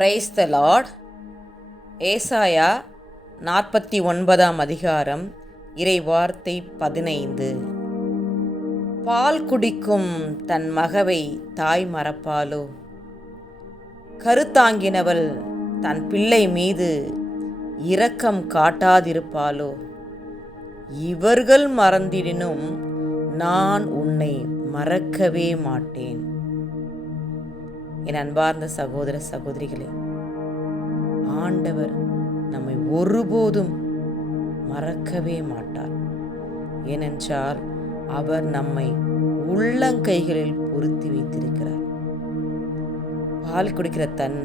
Praise the Lord ஏசாயா நாற்பத்தி ஒன்பதாம் அதிகாரம் இறை வார்த்தை பதினைந்து. பால் குடிக்கும் தன் மகவை தாய் மறப்பாலோ கருத்தாங்கினவள் தன் பிள்ளை மீது இரக்கம் காட்டாதிருப்பாளோ? இவர்கள் மறந்திடினும் நான் உன்னை மறக்கவே மாட்டேன். என் அன்பார்ந்த சகோதர சகோதரிகளே ஆண்டவர் நம்மை ஒருபோதும் மறக்கவே மாட்டார். ஏனென்றால் அவர் நம்மை உள்ளங்கைகளில் பொருத்தி வைத்திருக்கிறார். பால் குடிக்கிற தன்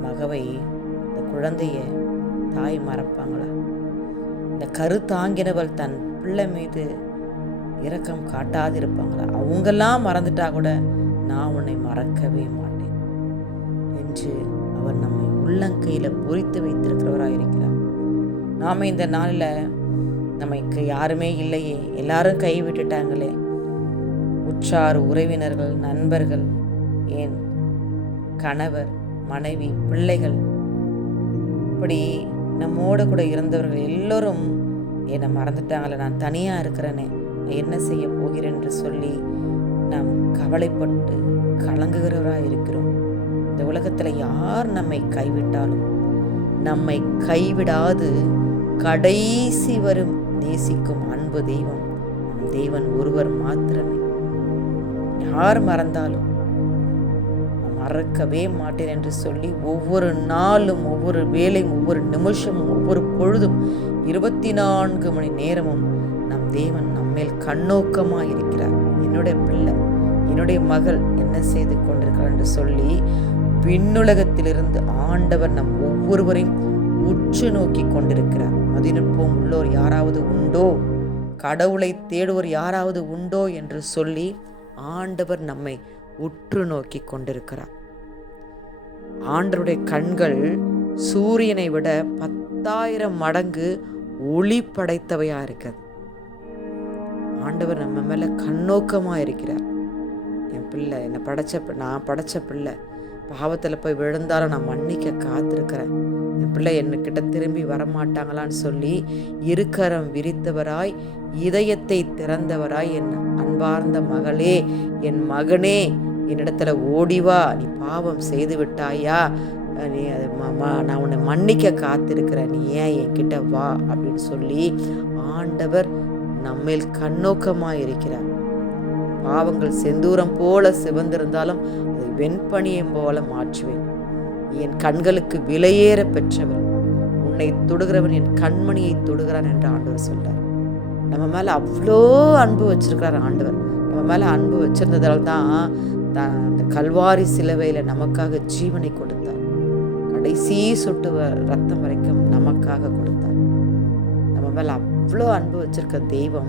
மகவை இந்த குழந்தைய தாய் மறப்பாங்களா? இந்த கருத்தாங்கினவள் தன் பிள்ளை மீது இரக்கம் காட்டாதிருப்பாங்களா? அவங்கெல்லாம் மறந்துட்டா கூட நான் உன்னை மறக்கவே மாட்டேன். என்று அவர் நம்மை உள்ளங்கையில் பொறித்து வைத்திருக்கிறவராக இருக்கிறார். நாம் இந்த நாளில் நமக்கு யாருமே இல்லையே. எல்லாரும் கை விட்டுட்டாங்களே. உற்றார் உறவினர்கள் நண்பர்கள் ஏன் கணவர் மனைவி பிள்ளைகள். இப்படி நம்மோட கூட இருந்தவர்கள் எல்லோரும் என்னை மறந்துட்டாங்களே. நான் தனியாக இருக்கிறேனே. என்ன செய்ய போகிறேன் என்று சொல்லி நாம் கவலைப்பட்டு கலங்குகிறவராக இருக்கிறோம். இந்த உலகத்தில் யார் நம்மை கைவிட்டாலும் நம்மை கைவிடாது கடைசி வரும் நேசிக்கும் அன்பு தெய்வம். நம் தேவன் ஒருவர் மாத்திரமே. யார் மறந்தாலும் மறக்கவே மாட்டேன் என்று சொல்லி ஒவ்வொரு நாளும் ஒவ்வொரு வேலையும் ஒவ்வொரு நிமிஷமும் ஒவ்வொரு பொழுதும் இருபத்தி நான்கு மணி நேரமும் நம் தேவன் நம்மேல் கண்ணோக்கமாக இருக்கிறார். என்னுடைய பிள்ளை என்னுடைய மகள் என்ன செய்து கொண்டிருக்கிறார் என்று சொல்லி விண்ணுலகத்திலிருந்து ஆண்டவர் நம் ஒவ்வொருவரையும் உற்று நோக்கி கொண்டிருக்கிறார். மதிநுட்பம் உள்ளோர் யாராவது உண்டோ? கடவுளை தேடுவோர் யாராவது உண்டோ? என்று சொல்லி ஆண்டவர் நம்மை உற்று நோக்கி கொண்டிருக்கிறார். ஆண்டருடைய கண்கள் சூரியனை விட பத்தாயிரம் மடங்கு ஒளி படைத்தவையாக இருக்கிறது. ஆண்டவர் நம்ம மேலே கண்ணோக்கமாக இருக்கிறார். என் பிள்ளை என்னை படைச்ச பி- நான் படைச்ச பிள்ளை பாவத்தில் போய் விழுந்தாலும் நான் மன்னிக்க காத்திருக்கிறேன். என் பிள்ளை என்கிட்ட திரும்பி வரமாட்டாங்களான்னு சொல்லி இருக்கரம் விரித்தவராய் இதயத்தை திறந்தவராய் என் அன்பார்ந்த மகளே என் மகனே என்னிடத்துல ஓடிவா நீ பாவம் செய்து விட்டாயா? நீ அது ம- ம- நான் உன்னை மன்னிக்க காத்திருக்கிறேன். நீ ஏன் என்கிட்ட வா அப்படின்னு சொல்லி ஆண்டவர் நம்மேல் கண்ணோக்கமாக இருக்கிறார். பாவங்கள் செந்தூரம் போல சிவந்திருந்தாலும் அதை வெண்பணியம் போல மாற்றுவேன். என் கண்களுக்கு விலையேற பெற்றவர் உன்னை தொடுகிறவன் என் கண்மணியை தொடுகிறான் என்று ஆண்டவர் சொல்றார். நம்ம மேல அவ்வளோ அன்பு வச்சிருக்கிறார் ஆண்டவர். நம்ம மேல அன்பு வச்சிருந்ததால் தான் த- அந்த கல்வாரி சிலுவையில் நமக்காக ஜீவனை கொடுத்தார். கடைசி சொட்டு ரத்தம் வரைக்கும் நமக்காக கொடுத்தார். நம்ம மேல அவ்வளோ அன்பு வச்சிருக்க தெய்வம்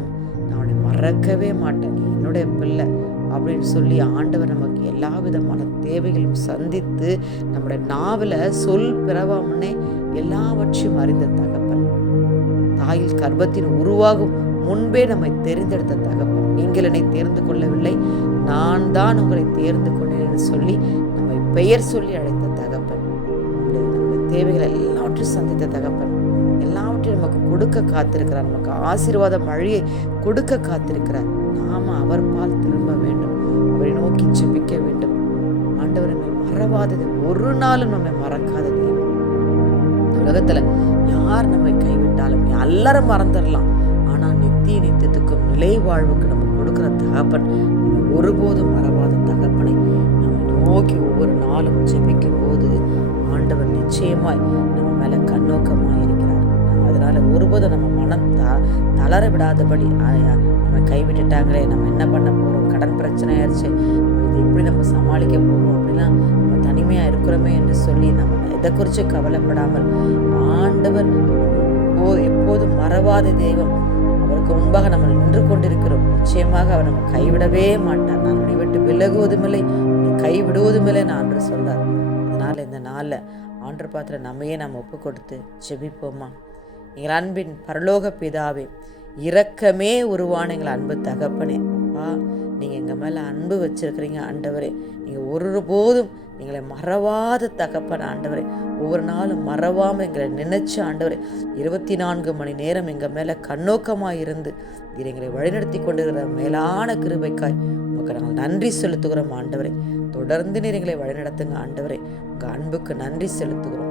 நான் உன்னை மறக்கவே மாட்டேன். என்னுடைய பிள்ளை அப்படின்னு சொல்லி ஆண்டவர் நமக்கு எல்லா விதமான தேவைகளும் சந்தித்து நம்முடைய நாவல சொல் பிறவாமனே எல்லாவற்றையும் அறிந்த தகப்பன். தாயில் கர்ப்பத்தின் உருவாகும் முன்பே நம்மை தெரிந்தெடுத்த தகப்பன். நீங்கள் என்னை தேர்ந்து கொள்ளவில்லை நான் தான் உங்களை தேர்ந்து கொண்டேன் என்று சொல்லி நம்மை பெயர் சொல்லி அழைத்த தகப்பன். நம்முடைய நம்முடைய தேவைகள் எல்லாவற்றையும் சந்தித்த தகப்பன். எல்லாவற்றையும் நமக்கு கொடுக்க காத்திருக்கிறார். நமக்கு ஆசீர்வாத மழையை கொடுக்க காத்திருக்கிறார். நாம அவர் பால் திரும்ப வேண்டும். அவரை நோக்கி ஜெபிக்க வேண்டும். ஆண்டவர் நம்மை மறவாதது. ஒரு நாளும் நம்மை மறக்காத தெய்வம் உலகத்தில் உலகத்துல யார் நம்மை கைவிட்டாலும் எல்லாரும் மறந்துடலாம். ஆனால் நித்திய நித்தியத்துக்கும் நிலை வாழ்வுக்கு நம்ம கொடுக்குற தகப்பன் ஒருபோதும் மறவாத தகப்பனை. நம்மை நோக்கி ஒவ்வொரு நாளும் ஜெபிக்கும் போது ஆண்டவர் நிச்சயமாய் நம்ம மேலே கண்ணோக்கம் வளர விடாதபடி ஆயா, நம்ம கைவிட்டுட்டாங்களே நம்ம என்ன பண்ண போறோம்? கடன் பிரச்சனை ஆயிடுச்சு இது எப்படி நம்ம சமாளிக்க போறோம்? அப்படிலாம் நம்ம தனிமையா இருக்கிறோமே என்று சொல்லி நம்ம இதை குறித்து கவலைப்படாமல் ஆண்டவர் எப்போ எப்போதும் மறவாத தெய்வம். அவருக்கு முன்பாக நம்ம நின்று கொண்டிருக்கிறோம். நிச்சயமாக அவர் நம்ம கைவிடவே மாட்டார். நான் உன்னை விட்டு விலகுவதுமில்லை உன்னை கைவிடுவதுமில்லை நான் என்று சொல்றார். அதனால் இந்த நாளில் ஆண்டு பாத்திர நம்மையே நாம் ஒப்பு கொடுத்து ஜெபிப்போமா? எங்கள் அன்பின் பரலோக பிதாவே இரக்கமே உருவான எங்களை அன்பு தகப்பனே. அப்பா நீங்கள் எங்கள் மேலே அன்பு வச்சிருக்கிறீங்க ஆண்டவரே. நீங்கள் ஒருபோதும் எங்களை மறவாத தகப்பன் ஆண்டவரே. ஒவ்வொரு நாளும் மறவாமல் எங்களை நினைச்ச ஆண்டவரே. இருபத்தி நான்கு மணி நேரம் எங்கள் மேலே கண்ணோக்கமாக இருந்து நீர் எங்களை வழிநடத்தி கொண்டிருக்கிற மேலான கிருபைக்காய் உமக்கு நாங்கள் நன்றி செலுத்துகிறோம் ஆண்டவரே. தொடர்ந்து நீர் எங்களை வழிநடத்துங்க ஆண்டவரே. உங்கள் அன்புக்கு நன்றி செலுத்துகிறோம்.